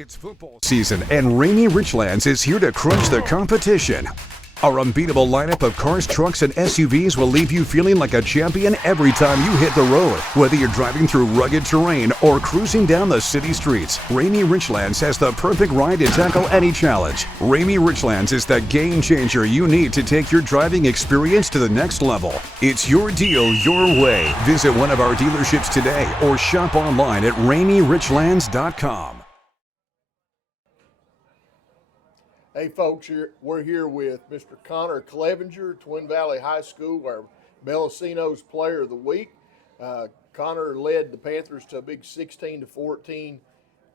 It's football season, and Rainy Richlands is here to crush the competition. Our unbeatable lineup of cars, trucks, and SUVs will leave you feeling like a champion every time you hit the road. Whether you're driving through rugged terrain or cruising down the city streets, Rainy Richlands has the perfect ride to tackle any challenge. Rainy Richlands is the game changer you need to take your driving experience to the next level. It's your deal, your way. Visit one of our dealerships today or shop online at RainyRichlands.com. Hey folks, we're here with Mr. Connor Clevenger, Twin Valley High School, our BELLACINO'S Player of the Week. Connor led the Panthers to a big 16-14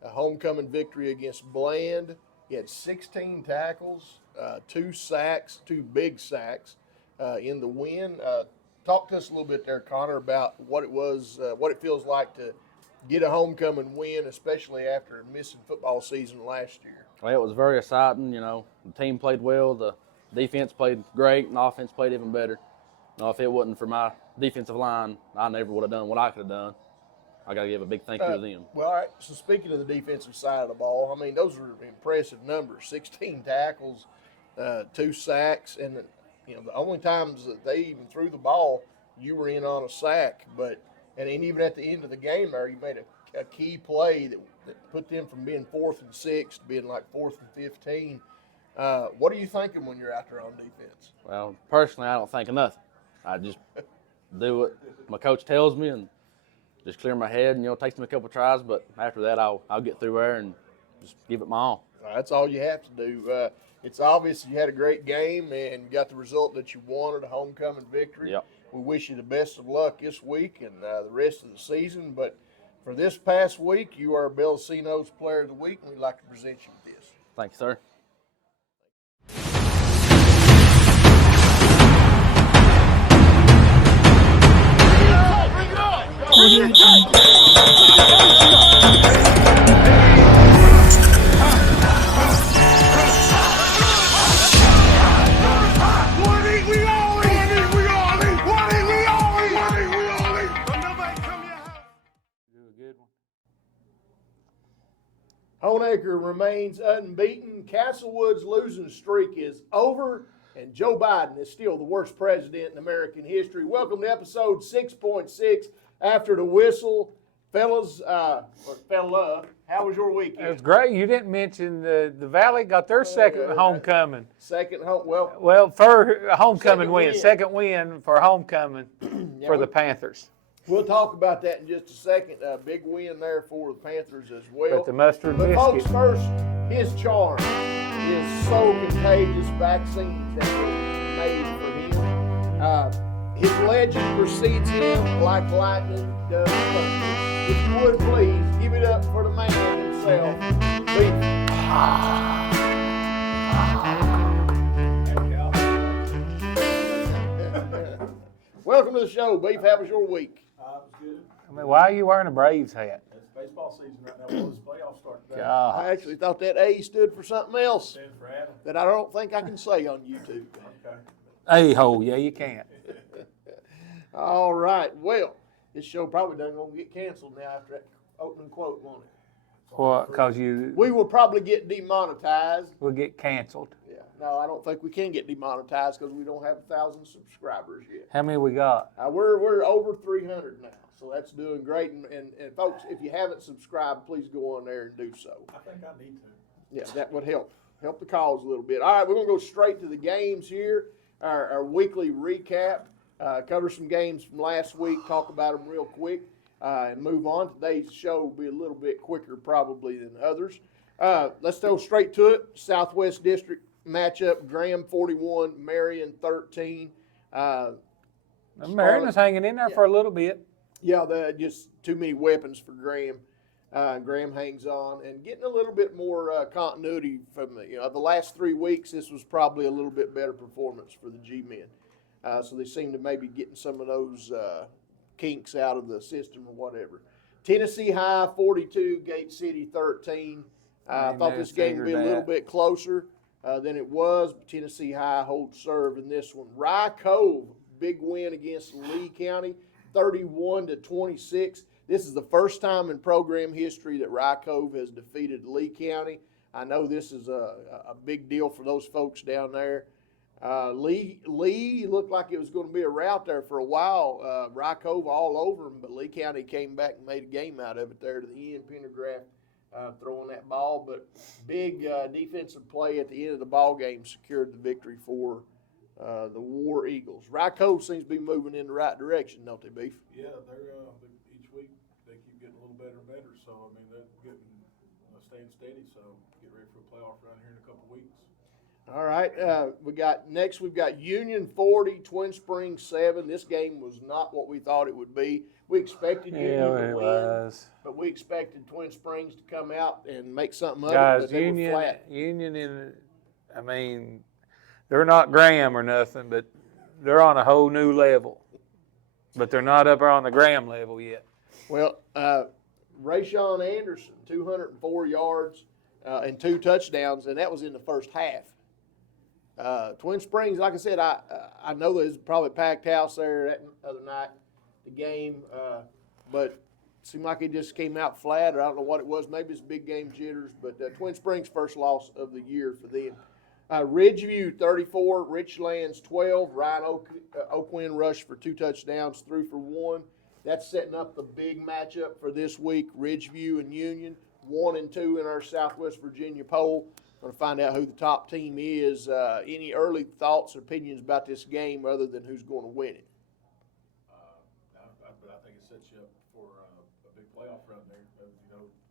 homecoming victory against Bland. He had 16 tackles, 2 sacks, 2 big sacks in the win. Talk to us a little bit there, Connor, about what it feels like to get a homecoming win, especially after missing football season last year. Well, it was very exciting. You know, the team played well, the defense played great, and the offense played even better. You know, if it wasn't for my defensive line, I never would have done what I could have done. I got to give a big thank you to them. Well, all right. So speaking of the defensive side of the ball, I mean, those are impressive numbers: 16 tackles, 2 sacks, and the only times that they even threw the ball, you were in on a sack. And even at the end of the game, there you made a key play that put them from being 4th and 6 to being like 4th and 15. What are you thinking when you're out there on defense? Well, personally, I don't think of nothing. I just do what my coach tells me and just clear my head. And, it takes me a couple tries, but after that, I'll get through there and just give it my all. That's all you have to do. It's obvious you had a great game and got the result that you wanted, a homecoming victory. Yep. We wish you the best of luck this week and the rest of the season. But for this past week, you are BELLACINO'S Player of the Week, and we'd like to present you with this. Thank you, sir. Honaker remains unbeaten. Castlewood's losing streak is over, and Joe Biden is still the worst president in American history. Welcome to episode 6.6 After the Whistle. Fellas, fella, how was your weekend? It was great. You didn't mention the Valley got their second homecoming. Well, for a homecoming win. Second win for homecoming for the Panthers. We'll talk about that in just a second. Big win there for the Panthers as well. But the mustard But biscuit. folks, first, his charm is so contagious. Vaccines that were made for him. His legend precedes him like lightning does thunder. If you would please give it up for the man himself, Beef. Welcome to the show, Beef. How was your week? It was good. I mean, why are you wearing a Braves hat? It's baseball season right now. Well, it's playoffs start today. I actually thought that A stood for something else Stand for Adam. that I don't think I can say on YouTube. Okay. A-hole, yeah, you can't. All right. Well, this show probably doesn't going to get canceled now after that opening quote, won't it? What? Because We will probably get demonetized. will get canceled. Yeah. No, I don't think we can get demonetized because we don't have 1,000 subscribers yet. How many we got? We're over 300 now, so that's doing great. And folks, if you haven't subscribed, please go on there and do so. I think I need to. Yeah, that would help the cause a little bit. All right, we're going to go straight to the games here, our weekly recap, cover some games from last week, talk about them real quick, and move on. Today's show will be a little bit quicker probably than others. Let's go straight to it. Southwest District matchup, Graham 41, Marion 13. Marion was hanging in there for a little bit. Yeah, just too many weapons for Graham. Graham hangs on and getting a little bit more continuity from the last 3 weeks. This was probably a little bit better performance for the G-men. So they seem to maybe getting some of those kinks out of the system or whatever. Tennessee High 42, Gate City 13. I thought this game would be a little bit closer than it was. But Tennessee High holds serve in this one. Rye Cove, big win against Lee County, 31-26. This is the first time in program history that Rye Cove has defeated Lee County. I know this is a big deal for those folks down there. Lee looked like it was going to be a rout there for a while. Rye Cove all over them, but Lee County came back and made a game out of it there to the end. Pendergraft throwing that ball, but big defensive play at the end of the ball game secured the victory for the War Eagles. Rye Cove seems to be moving in the right direction, don't they, Beef? Yeah, they're each week they keep getting a little better and better. So I mean they're getting staying steady. So get ready for a playoff run here in a couple weeks. All right, we've got Union 40, Twin Springs 7. This game was not what we thought it would be. We expected Union to win, but we expected Twin Springs to come out and make something of it. Guys, But they were flat. I mean, they're not Graham or nothing, but they're on a whole new level. But they're not up on the Graham level yet. Well, Rayshawn Anderson, 204 yards and 2 touchdowns, and that was in the first half. Twin Springs, like I said, I know there's probably a packed house there that other night, the game, but it seemed like it just came out flat, or I don't know what it was. Maybe it's big game jitters, but Twin Springs' first loss of the year for them. Ridgeview 34, Richlands 12. Ryan Oakwind rushed for 2 touchdowns, 3 for 1. That's setting up the big matchup for this week, Ridgeview and Union, 1 and 2 in our Southwest Virginia poll. We're going to find out who the top team is. Any early thoughts or opinions about this game other than who's going to win it? I think it sets you up for a big playoff run there.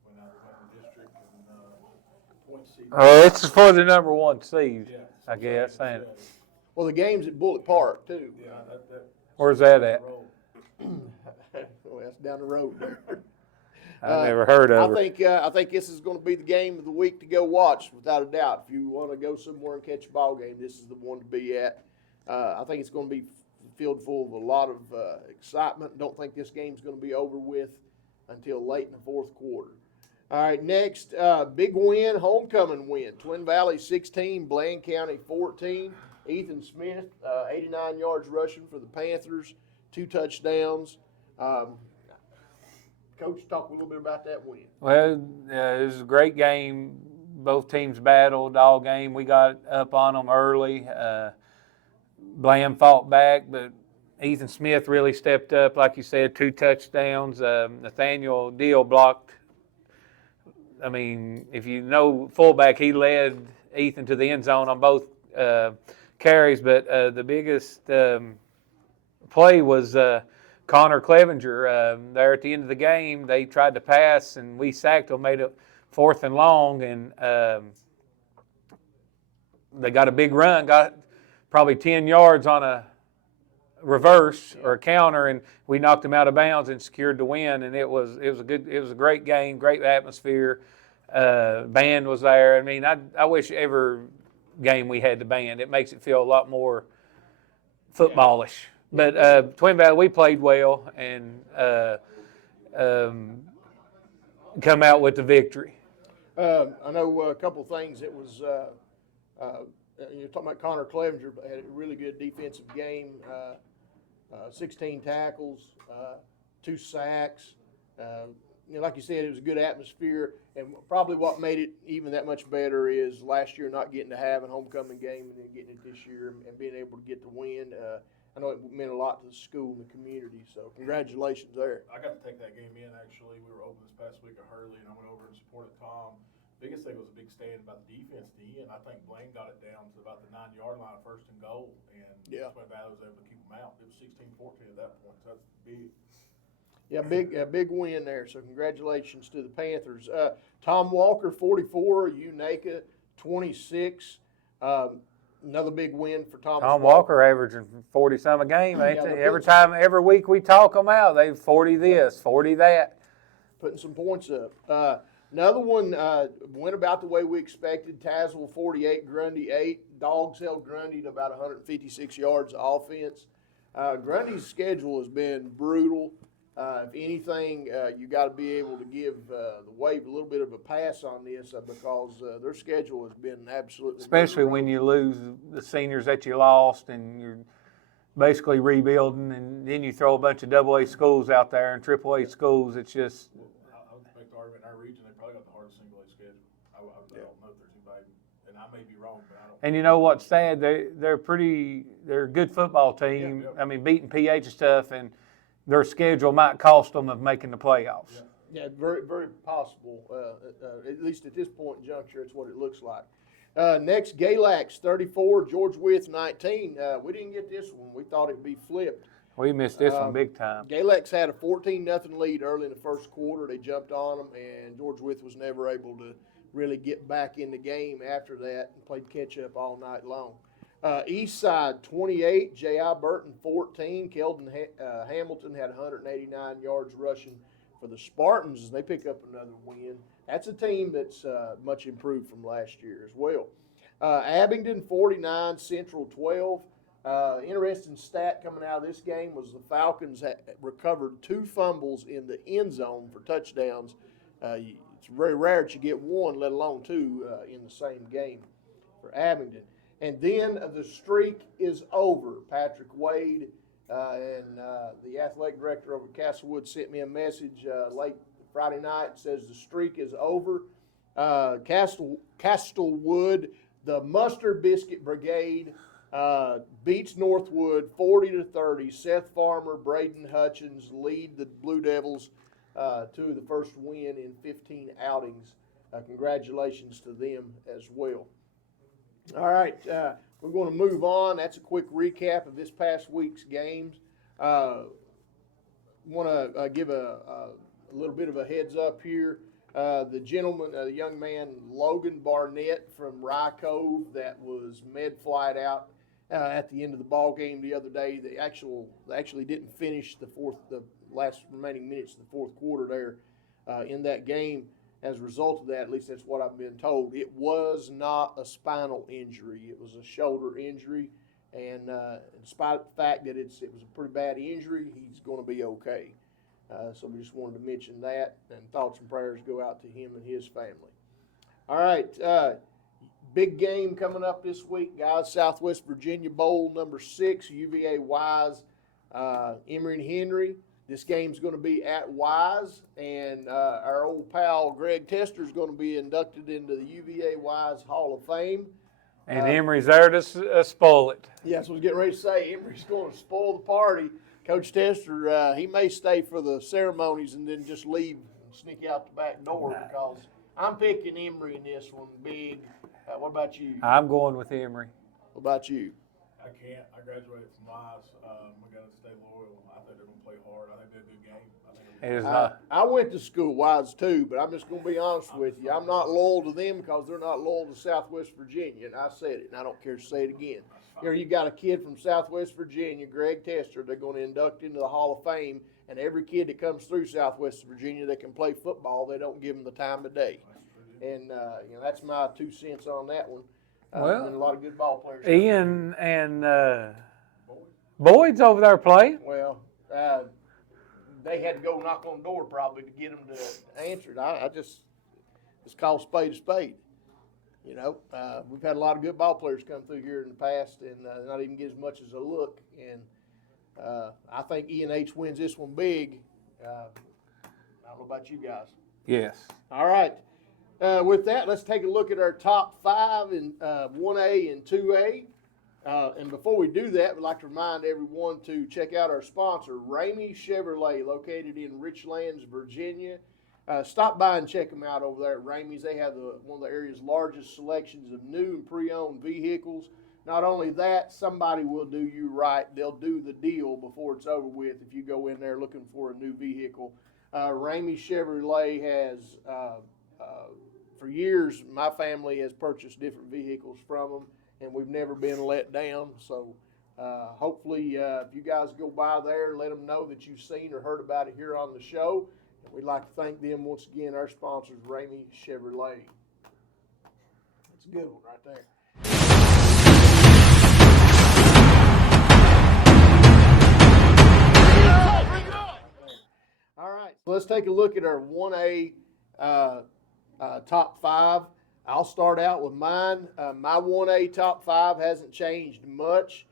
Went out of the district and point seed. Oh, it's for the number 1 seed, Yeah, I guess. And Well, the game's at Bullock Park, too. yeah, where's that at? Well, that's down the road there. I never heard of it. I think this is going to be the game of the week to go watch, without a doubt. If you want to go somewhere and catch a ball game, this is the one to be at. I think it's going to be filled full of a lot of excitement. Don't think this game's going to be over with until late in the fourth quarter. All right, next, big win, homecoming win. Twin Valley 16, Bland County 14. Ethan Smith, 89 yards rushing for the Panthers, 2 touchdowns. Coach, talk a little bit about that win. Well, it was a great game. Both teams battled all game. We got up on them early. Bland fought back, but Ethan Smith really stepped up. Like you said, 2 touchdowns. Nathaniel Deal blocked. I mean, if you know fullback, he led Ethan to the end zone on both carries. But the biggest play was Connor Clevenger. There at the end of the game, they tried to pass, and we sacked them, made it 4th and long, and they got a big run, got probably 10 yards on a reverse or a counter, and we knocked them out of bounds and secured the win. And it was a great game, great atmosphere. Band was there. I mean, I wish every game we had the band. It makes it feel a lot more footballish. But Twin Valley, we played well and come out with the victory. I know a couple things. It was you're talking about Connor Clevenger, but had a really good defensive game. 16 tackles, 2 sacks. Like you said, it was a good atmosphere, and probably what made it even that much better is last year not getting to have a homecoming game and then getting it this year and being able to get the win. I know it meant a lot to the school and the community, so congratulations there. I got to take that game in, actually. We were open this past week at Hurley, and I went over and supported Tom. Biggest thing was a big stand about the defense at the end. I think Blaine got it down to about the 9-yard line, 1st and goal, and Twin Valley was able to keep them out. It was 16-14 at that point, so that's big. Yeah, big win there, so congratulations to the Panthers. Tom Walker, 44, Unaka, 26. Another big win for Thomas Walker averaging 40-some a game, ain't they? Every week we talk them out, they 40 this, 40 that. Putting some points up. Another one went about the way we expected. Tazewell 48, Grundy 8. Dogs held Grundy to about 156 yards of offense. Grundy's schedule has been brutal. If anything, you got to be able to give the Wave a little bit of a pass on this because their schedule has been absolutely especially brutal. when you lose the seniors that you lost and basically rebuilding, and then you throw a bunch of AA schools out there and AAA schools. It's just. I would make the argument in our region they probably got the hardest single A schedule. I don't know if there's anybody, and I may be wrong, but I don't. And you know what's sad? They're a good football team. Yeah. I mean, beating PH and stuff, and their schedule might cost them of making the playoffs. Yeah, very, very possible. At least at this point in juncture, it's what it looks like. Next, Galax 34, George Wythe 19. We didn't get this one. We thought it'd be flipped. We missed this one big time. Galax had a 14-0 lead early in the first quarter. They jumped on them, and George Wythe was never able to really get back in the game after that and played catch-up all night long. Eastside 28, J.I. Burton 14. Keldon Hamilton had 189 yards rushing for the Spartans as they pick up another win. That's a team that's much improved from last year as well. Abingdon 49, Central 12. Interesting stat coming out of this game was the Falcons recovered 2 fumbles in the end zone for touchdowns. It's very rare that you get 1, let alone 2 in the same game for Abingdon. And then the streak is over. Patrick Wade and the athletic director over at Castlewood sent me a message late Friday night. Says the streak is over. Castlewood, the Mustard Biscuit Brigade, beats Northwood 40-30. Seth Farmer, Braden Hutchins lead the Blue Devils to the first win in 15 outings. Congratulations to them as well. All right, we're going to move on. That's a quick recap of this past week's games. Want to give a little bit of a heads up here. The gentleman, the young man Logan Barnett from Rye Cove that was med-flight out at the end of the ball game the other day. They actually didn't finish the last remaining minutes of the fourth quarter there in that game. As a result of that, at least that's what I've been told, it was not a spinal injury. It was a shoulder injury, and despite the fact that it was a pretty bad injury, he's going to be okay. So we just wanted to mention that, and thoughts and prayers go out to him and his family. All right, big game coming up this week, guys. Southwest Virginia Bowl number 6, UVA Wise, Emory and Henry. This game's going to be at Wise, and our old pal Greg Tester is going to be inducted into the UVA Wise Hall of Fame. And Emory's there to spoil it. Yeah, that's what I was getting ready to say. Emory's going to spoil the party. Coach Tester, he may stay for the ceremonies and then just leave and sneak out the back door because I'm picking Emory in this one big. What about you? I'm going with Emory. What about you? I can't. I graduated from Wise. We got to stay loyal. I think they're going to play hard. I think they're a good game. It is not. I went to school Wise too, but I'm just going to be honest with you. I'm not loyal to them because they're not loyal to Southwest Virginia, and I said it, and I don't care to say it again. Here you got a kid from Southwest Virginia, Greg Tester. They're going to induct into the Hall of Fame, and every kid that comes through Southwest Virginia that can play football, they don't give them the time of day. And that's my 2 cents on that one. Well, and a lot of good ball players. Ian and Boyd's over there playing. Well, they had to go knock on the door probably to get them to answer it. I just call spade a spade. You know, we've had a lot of good ball players come through here in the past and not even get as much as a look. And I think E&H wins this one big. I don't know about you guys. Yes. All right. With that, let's take a look at our top 5 in 1A and 2A. And before we do that, we'd like to remind everyone to check out our sponsor, Ramey Chevrolet, located in Richlands, Virginia. Stop by and check them out over there at Ramey's. They have one of the area's largest selections of new and pre-owned vehicles. Not only that, somebody will do you right. They'll do the deal before it's over with if you go in there looking for a new vehicle. Ramey Chevrolet has, for years, my family has purchased different vehicles from them, and we've never been let down. So hopefully if you guys go by there, let them know that you've seen or heard about it here on the show. And we'd like to thank them once again, our sponsors, Ramey Chevrolet. That's a good one right there. All right, so let's take a look at our 1A top 5. I'll start out with mine. My 1A top 5 hasn't changed much.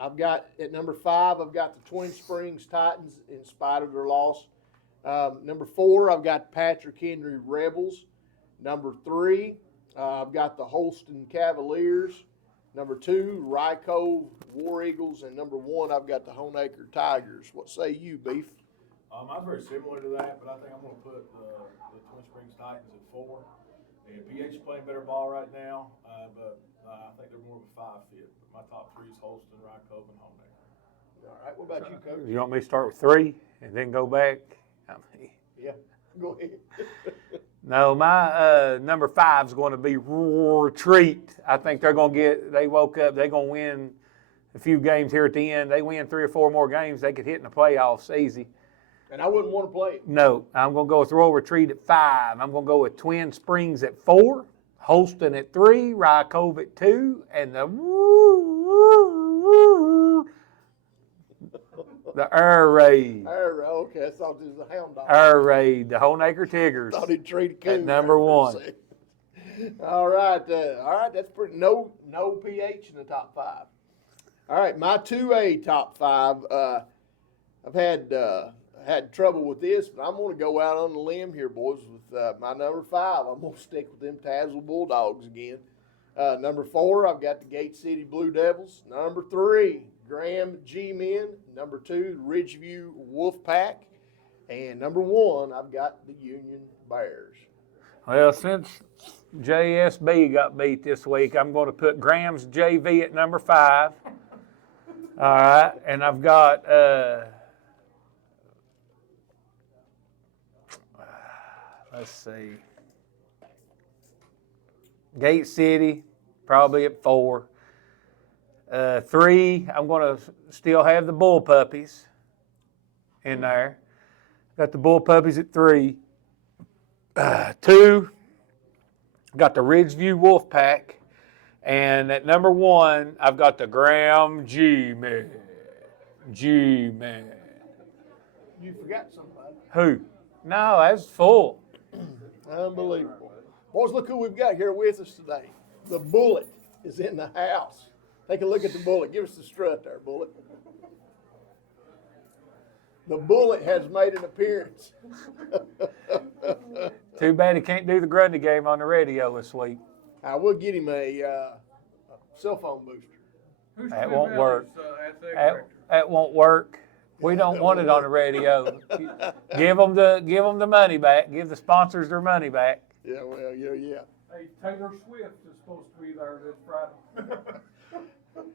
I've got at number 5, I've got the Twin Springs Titans in spite of their loss. Number 4, I've got Patrick Henry Rebels. Number 3, I've got the Holston Cavaliers. Number 2, Rye Cove War Eagles. And number 1, I've got the Honeacre Tigers. What say you, Beef? I'm very similar to that, but I think I'm going to put the Twin Springs Titans at 4. And PH is playing better ball right now, but I think they're more of a 5 fit. But my top 3 is Holston, Rye Cove, and Honeacre. All right, what about you, Coach? You want me to start with 3 and then go back? Yeah, go ahead. No, my number 5 is going to be Retreat. I think they woke up, they're going to win a few games here at the end. They win 3 or 4 more games, they could hit in the playoffs easy. And I wouldn't want to play it. No, I'm going to go with Royal Retreat at 5. I'm going to go with Twin Springs at 4, Holston at 3, Rye Cove at 2, and the Air Raid. Okay, I thought this was a hound dog. Air Raid, the Honeacre Tigers. Thought he'd treat a coon at number 1. All right, that's pretty. No PH in the top 5. All right, my 2A top 5. I've had trouble with this, but I'm going to go out on the limb here, boys, with my number 5. I'm going to stick with them Tazewell Bulldogs again. Number 4, I've got the Gate City Blue Devils. Number 3, Graham G-Men. Number 2, Ridgeview Wolfpack. And number 1, I've got the Union Bears. Well, since JSB got beat this week, I'm going to put Graham's JV at number 5. All right, and I've got let's see, Gate City probably at 4. 3, I'm going to still have the Bull Puppies in there. Got the Bull Puppies at 3. 2, got the Ridgeview Wolfpack. And at number 1, I've got the Graham G-Man. G-Man. You forgot somebody. Who? No, that's full. Unbelievable. Boys, look who we've got here with us today. The Bullet is in the house. Take a look at the Bullet. Give us the strut there, Bullet. The Bullet has made an appearance. Too bad he can't do the Grundy game on the radio this week. I will get him a cell phone booster. That won't work. That won't work. We don't want it on the radio. Give them the money back. Give the sponsors their money back. Yeah, well, yeah. Hey, Taylor Swift is supposed to be there this Friday.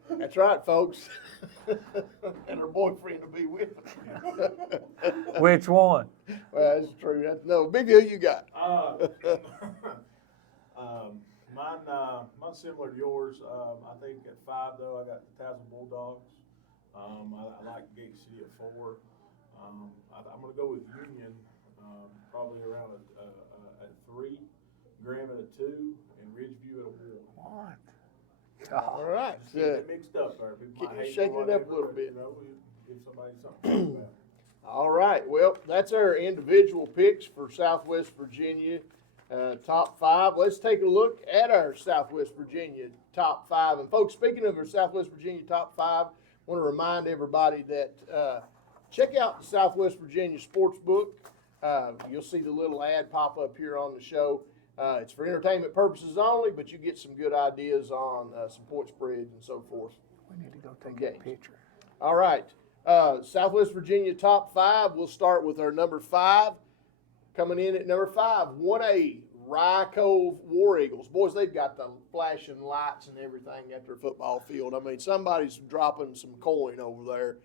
That's right, folks. And her boyfriend will be with her. Which one? Well, that's true. No, Big, who you got? Mine's similar to yours. I think at 5, though, I got the Tazewell Bulldogs. I like Gate City at 4. I'm going to go with Union, probably around at 3, Graham at a 2, and Ridgeview at a 1. What? All right. Getting it mixed up there. People might hate Shaking it up a whatever, little bit. You know, give somebody something to think about. All right. Well, that's our individual picks for Southwest Virginia top 5. Let's take a look at our Southwest Virginia top 5. And folks, speaking of our Southwest Virginia top 5, I want to remind everybody that check out the Southwest Virginia Sportsbook. You'll see the little ad pop up here on the show. It's for entertainment purposes only, but you get some good ideas on some point spreads and so forth. We need to go take a picture. All right. Southwest Virginia top 5. We'll start with our number 5. Coming in at number 5, 1A, Rye Cove War Eagles. Boys, they've got the flashing lights and everything at their football field. I mean, somebody's dropping some coin over there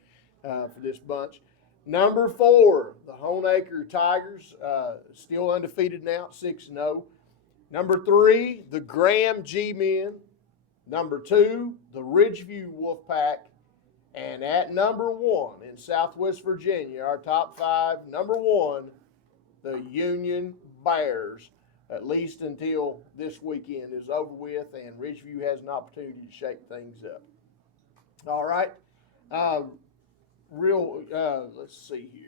for this bunch. Number 4, the Honeacre Tigers, still undefeated now at 6-0. Number 3, the Graham G-Men. Number 2, the Ridgeview Wolfpack. And at number 1 in Southwest Virginia, our top 5, number 1, the Union Bears, at least until this weekend is over with and Ridgeview has an opportunity to shake things up. All right. Let's see here.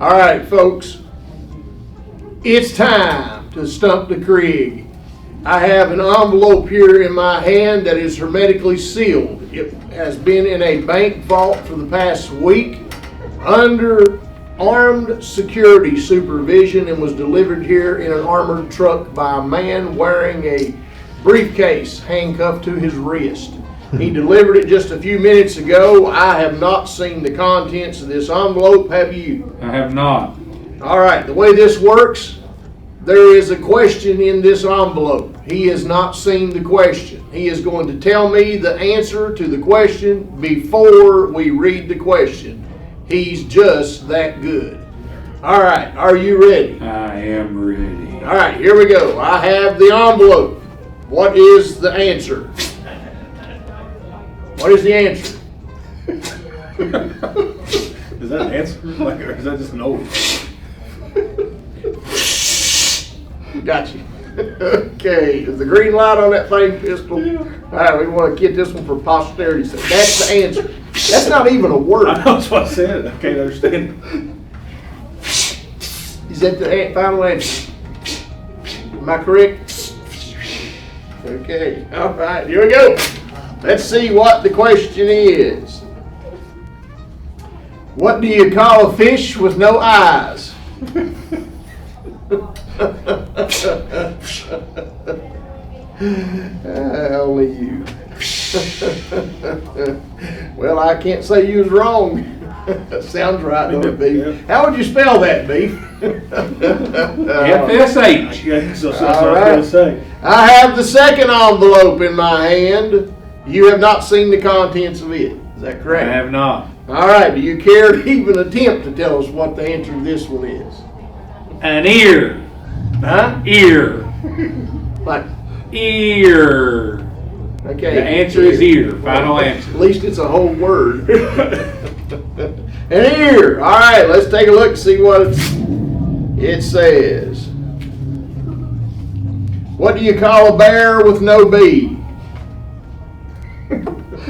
All right, folks. It's time to stump the Crig. I have an envelope here in my hand that is hermetically sealed. It has been in a bank vault for the past week under armed security supervision and was delivered here in an armored truck by a man wearing a briefcase handcuffed to his wrist. He delivered it just a few minutes ago. I have not seen the contents of this envelope. Have you? I have not. All right, the way this works, there is a question in this envelope. He has not seen the question. He is going to tell me the answer to the question before we read the question. He's just that good. All right, are you ready? I am ready. All right, here we go. I have the envelope. What is the answer? What is the answer? Is that an answer? Like, or is that just an oath? Got you. Okay, is the green light on that thing, pistol? Yeah. All right, we want to get this one for posterity. So that's the answer. That's not even a word. I know, that's what I said. I can't understand. Is that the final answer? Am I correct? Okay, all right, here we go. Let's see what the question is. What do you call a fish with no eyes? Only you. Well, I can't say you was wrong. That sounds right, don't it, Beef? Yeah. How would you spell that, Beef? FSH. Yeah, so All what I right. was going to say. I have the second envelope in my hand. You have not seen the contents of it. Is that I correct? have not. All right. Do you care to even attempt to tell us what the answer to this one is? An ear. Huh? Ear. Like, Ear. okay. The answer is ear. Final answer. At least it's a whole word. An ear. All right. Let's take a look and see what it says. What do you call a bear with no bead?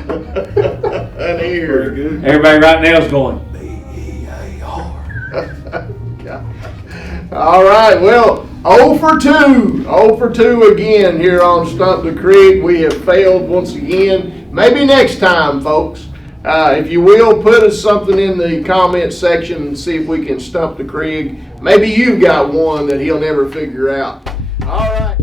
An ear. Very good. Everybody right now is going. All right, well, 0 for 2. 0 for 2 again here on Stump the Crig. We have failed once again. Maybe next time, folks. If you will, put us something in the comment section and see if we can stump the Crig. Maybe you've got one that he'll never figure out. All right.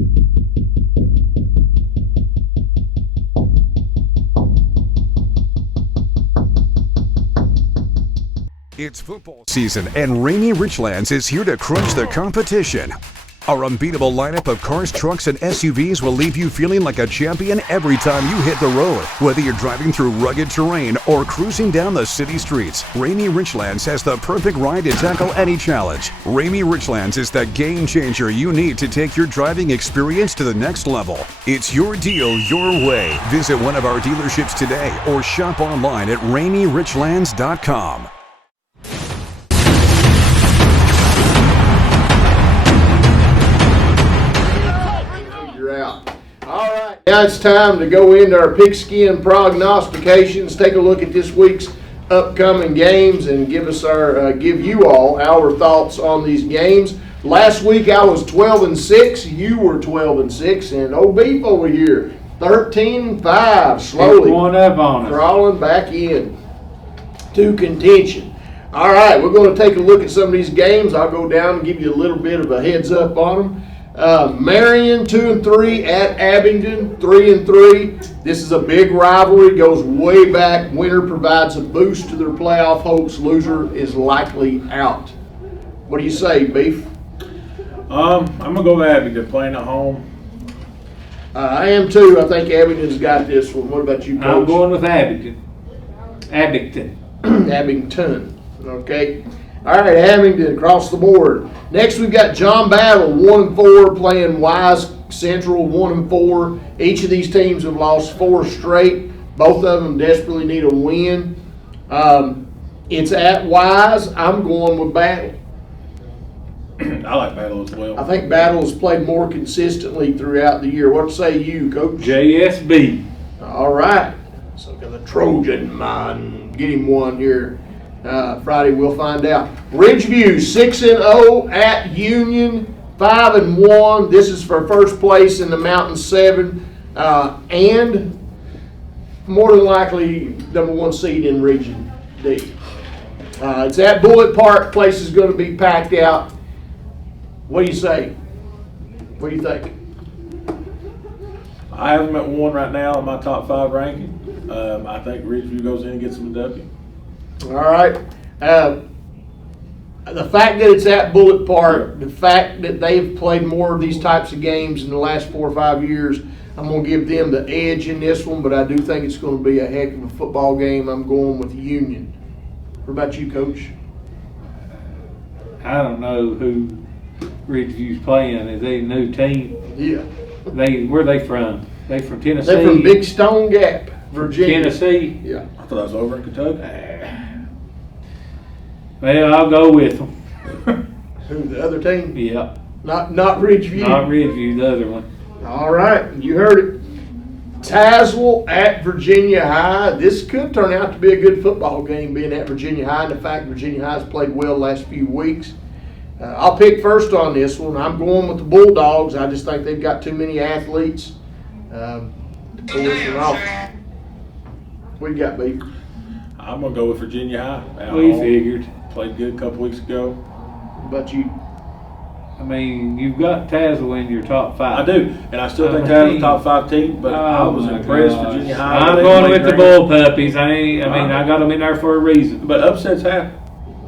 It's football season, and Rainy Richlands is here to crunch the competition. Our unbeatable lineup of cars, trucks, and SUVs will leave you feeling like a champion every time you hit the road. Whether you're driving through rugged terrain or cruising down the city streets, Rainy Richlands has the perfect ride to tackle any challenge. Rainy Richlands is the game changer you need to take your driving experience to the next level. It's your deal, your way. Visit one of our dealerships today or shop online at RainyRichlands.com. Out. All right, now it's time to go into our pigskin prognostications. Take a look at this week's upcoming games and give you all our thoughts on these games. Last week I was 12-6. You were 12-6, and old Beef over here 13-5. Slowly One up on us. crawling back in to contention. All right, we're going to take a look at some of these games. I'll go down and give you a little bit of a heads up on them. Marion 2-3 at Abingdon 3-3. This is a big rivalry, goes way back. Winner provides a boost to their playoff hopes. Loser is likely out. What do you say, Beef? I'm going to go with Abingdon playing at home. I am too. I think Abington's got this one. What about you, Coach? I'm going with Abington. Abington. Okay. All right, Abington across the board. Next, we've got John Battle, 1-4, playing Wise Central, 1-4. Each of these teams have lost 4 straight. Both of them desperately need a win. It's at Wise. I'm going with Battle. I like Battle as well. I think Battle has played more consistently throughout the year. What say you, Coach? JSB. All right. So got the Trojan man. Get him one here. Friday we'll find out. Ridgeview 6-0 at Union, 5-1. This is for first place in the Mountain 7, and more than likely number 1 seed in Region D. It's at Bullet Park. Place is going to be packed out. What do you say? What do you think? I have them at 1 right now in my top 5 ranking. I think Ridgeview goes in and gets them a W. All right. The fact that it's at Bullet Park, the fact that they've played more of these types of games in the last 4 or 5 years, I'm going to give them the edge in this one, but I do think it's going to be a heck of a football game. I'm going with Union. What about you, Coach? I don't know who Ridgeview's playing. Is they a new team? Yeah. Where are they from? They from Tennessee? They're from Big Stone Gap, Virginia. Tennessee? Yeah. I thought I was over in Kentucky. Well, I'll go with them. Who, the other team? Yeah. Not Ridgeview. Not Ridgeview, the other one. All right, you heard it. Tazewell at Virginia High. This could turn out to be a good football game, being at Virginia High, and the fact Virginia High has played well the last few weeks. I'll pick first on this one. I'm going with the Bulldogs. I just think they've got too many athletes to pull this one off. What you got, B? I'm going to go with Virginia High. At We home. figured. Played good a couple weeks ago. What about you? I mean, you've got Tazewell in your top 5. I do, and I still think they're the top 5 team, but I was impressed. gosh. Virginia High. I'm they going played with the great. Bull Puppies. I got them in there for a reason. But upsets happen,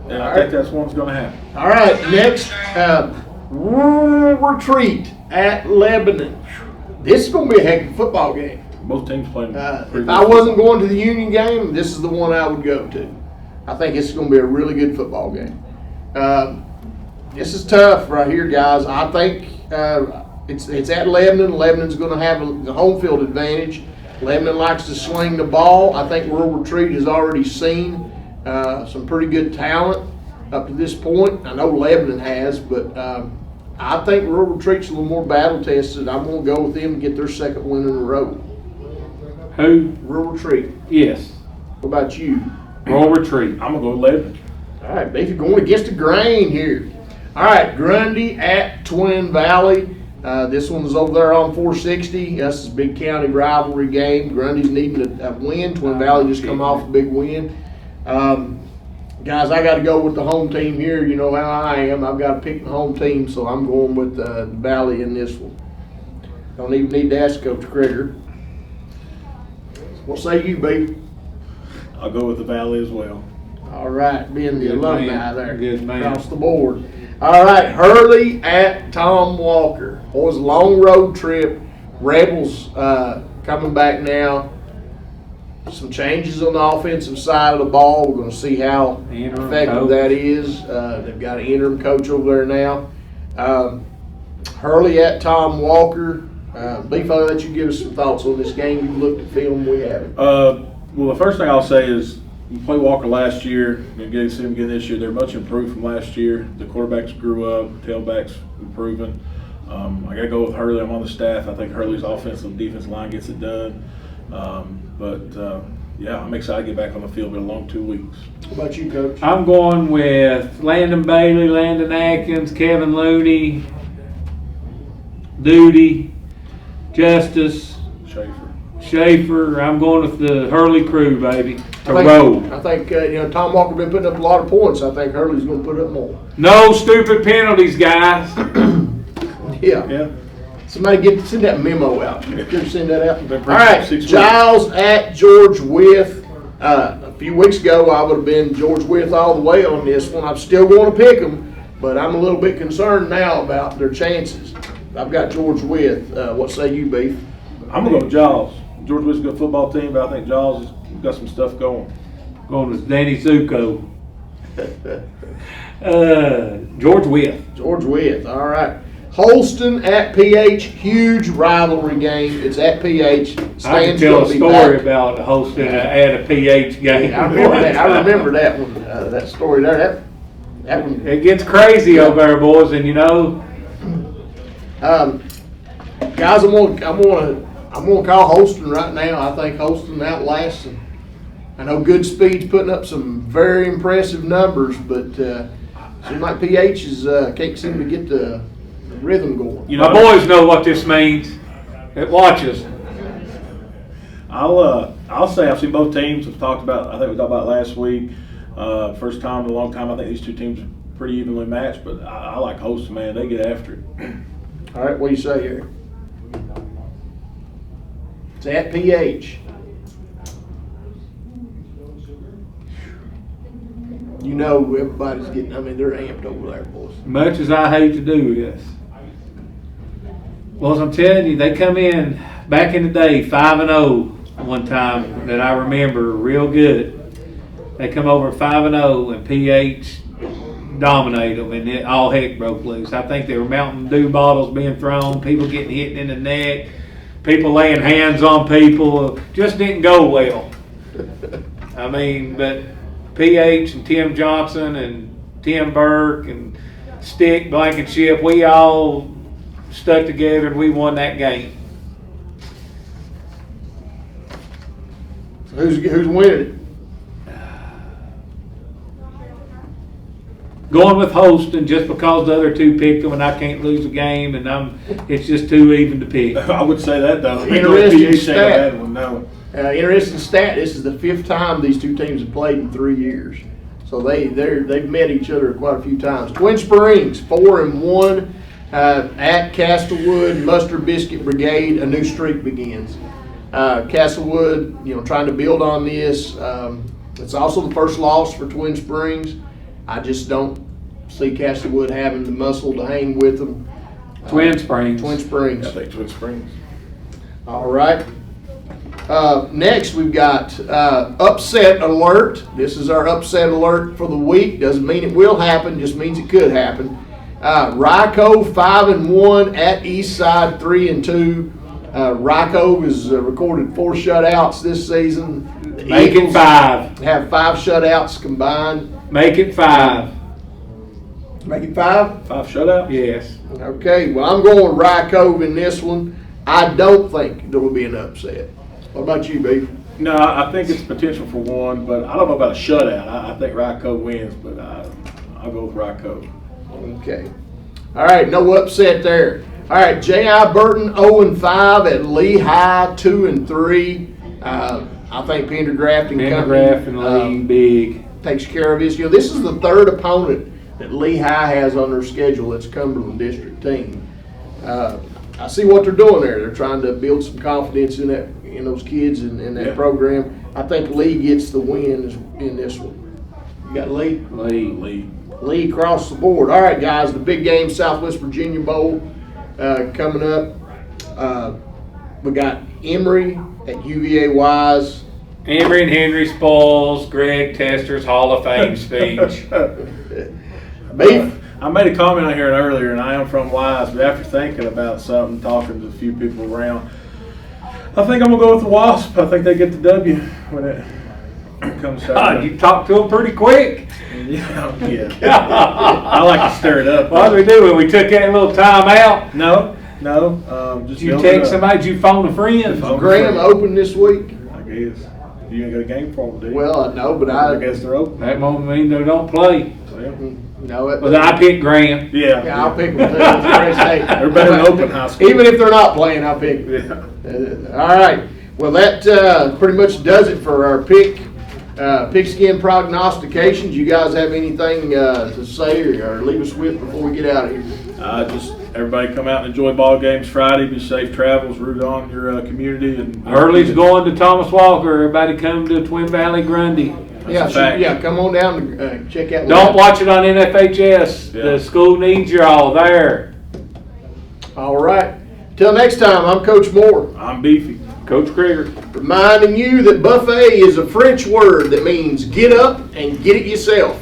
and I All think right. that's one's going to happen. All right, next, Rural Retreat at Lebanon. This is going to be a heck of a football game. Both teams playing pretty If good I wasn't football. going to the Union game, this is the one I would go to. I think it's going to be a really good football game. This is tough right here, guys. I think it's at Lebanon. Lebanon's going to have the home field advantage. Lebanon likes to swing the ball. I think Rural Retreat has already seen some pretty good talent up to this point. I know Lebanon has, but I think Rural Retreat's a little more battle tested. I'm going to go with them and get their second win in a row. Who? Rural Retreat. Yes. What about you? Roll Retreat. I'm going to go with Lebanon. All right, Beef, you're going against the grain here. All right, Grundy at Twin Valley. This one's over there on 460. This is a big county rivalry game. Grundy's needing a win. Twin Valley just come off a big win. Guys, I got to go with the home team here. You know how I am. I've got to pick the home team, so I'm going with the Valley in this one. Don't even need to ask Coach Krieger. What say you, Beef? I'll go with the Valley as well. All right, being the Good alumni man. there Good man. across the board. All right, Hurley at Tom Walker. Boys, a long road trip. Rebels coming back now. Some changes on the offensive side of the ball. We're going to see how Interim effective coach. that is. They've got an interim coach over there now. Hurley at Tom Walker. Beef, I'll let you give us some thoughts on this game. You looked at film, we haven't. Well, the first thing I'll say is you played Walker last year. You're going to see them again this year. They're much improved from last year. The quarterbacks grew up. Tailbacks improving. I got to go with Hurley. I'm on the staff. I think Hurley's offensive and defensive line gets it done. Yeah, I'm excited to get back on the field. Been a long 2 weeks. What about you, Coach? I'm going with Landon Bailey, Landon Atkins, Kevin Looney, Duty, Justice, Schaefer. I'm going with the Hurley crew, baby, to roll. I think Tom Walker been putting up a lot of points. I think Hurley's going to put up more. No stupid penalties, guys. Yeah. Somebody send that memo out. Could you send that out? Been All right, 6 weeks. Giles at George Wythe. A few weeks ago, I would have been George Wythe all the way on this one. I'm still going to pick them, but I'm a little bit concerned now about their chances. I've got George Wythe. What say you, Beef? I'm going to go with Jaws. George Wythe's a good football team, but I think Jaws has got some stuff going. Going with Danny Zuko. George Wythe. George Wythe. All right. Holston at PH, huge rivalry game. It's at PH. I can Stands tell gonna a be story packed. about hosting at a PH game. I remember that. I remember that one. That story there. That one. It gets crazy over there, boys, and Guys, I'm gonna call Holston right now. I think Holston outlasts them. I know Goodspeed's putting up some very impressive numbers, but seems like PH can't seem to get the rhythm going. My boys know what this means. It watches. I'll say I've seen both teams. We've talked about. I think we talked about last week. First time in a long time. I think these two teams are pretty evenly matched. But I like hosting, man. They get after it. All right, what do you say here? It's at PH. You know everybody's getting. I mean, they're amped over there, boys. Much as I hate to do this. Well, as I'm telling you, they come in back in the day 5-0 one time that I remember real good. They come over 5-0 and PH dominated them, and all heck broke loose. I think there were Mountain Dew bottles being thrown, people getting hit in the neck, people laying hands on people. Just didn't go well. I mean, but PH and Tim Johnson and Tim Burke and Stick Blankenship, we all stuck together and we won that game. Who's winning it? Going with Holston just because the other two picked them and I can't lose a game and it's just too even to pick. I would say that though. Interesting stat. No. Interesting stat. This is the 5th time these two teams have played in 3 years, so they've met each other quite a few times. Twin Springs 4-1 at Castlewood. Mustard Biscuit Brigade. A new streak begins. Castlewood, trying to build on this. It's also the first loss for Twin Springs. I just don't see Castlewood having the muscle to hang with them. Twin Springs. Twin Springs. I think Twin Springs. All right. Next, we've got upset alert. This is our upset alert for the week. Doesn't mean it will happen, just means it could happen. Rycove 5-1 at Eastside 3-2. Rycove has recorded 4 shutouts this season. Make it 5. Have 5 shutouts combined. Make it 5. Make it 5? 5 shutouts? Yes. Okay, well, I'm going with Rycove in this one. I don't think there will be an upset. What about you, B? No, I think it's potential for one, but I don't know about a shutout. I think Rycove wins, but I'll go with Rycove. Okay. All right, no upset there. All right, J.I. Burton 0-5 at Lehigh 2-3. I think Pendergraft and Pendergraft and big takes care of his. This is the 3rd opponent that Lehigh has on their schedule that's Cumberland District team. I see what they're doing there. They're trying to build some confidence in those kids in that program. I think Lee gets the win in this one. You got Lee? Lee across the board. All right, guys, the big game, Southwest Virginia Bowl coming up. We got Emory at UVA Wise. Emory and Henry Spoils, Greg Tester's Hall of Fame speech. Beef. I made a comment on here earlier, and I am from Wise, but after thinking about something, talking to a few people around, I think I'm going to go with the Wasp. I think they get the W when it comes out. You talked to them pretty quick. Yeah. I like to stir it up. What did we do when we took that little time out? No. Just did you text somebody? Did you phone a friend? Graham open this week? I guess. You ain't got a game for them, do you? Well, no, but I guess they're open. That moment mean they don't play. No, But I picked Graham. Yeah, I'll pick them too. They're better than open high school. Even if they're not playing, I'll pick them. All right. Well, that pretty much does it for our pigskin prognostications. You guys have anything to say or leave us with before we get out of here? Just everybody come out and enjoy ball games Friday. Be safe travels. Root on your community. And Hurley's going to Thomas Walker. Everybody come to Twin Valley Grundy. Come on down and check out. Don't watch it on NFHS. Yeah. The school needs you all there. All right. Till next time, I'm Coach Moore. I'm Beefy. Coach Krieger. Reminding you that buffet is a French word that means get up and get it yourself.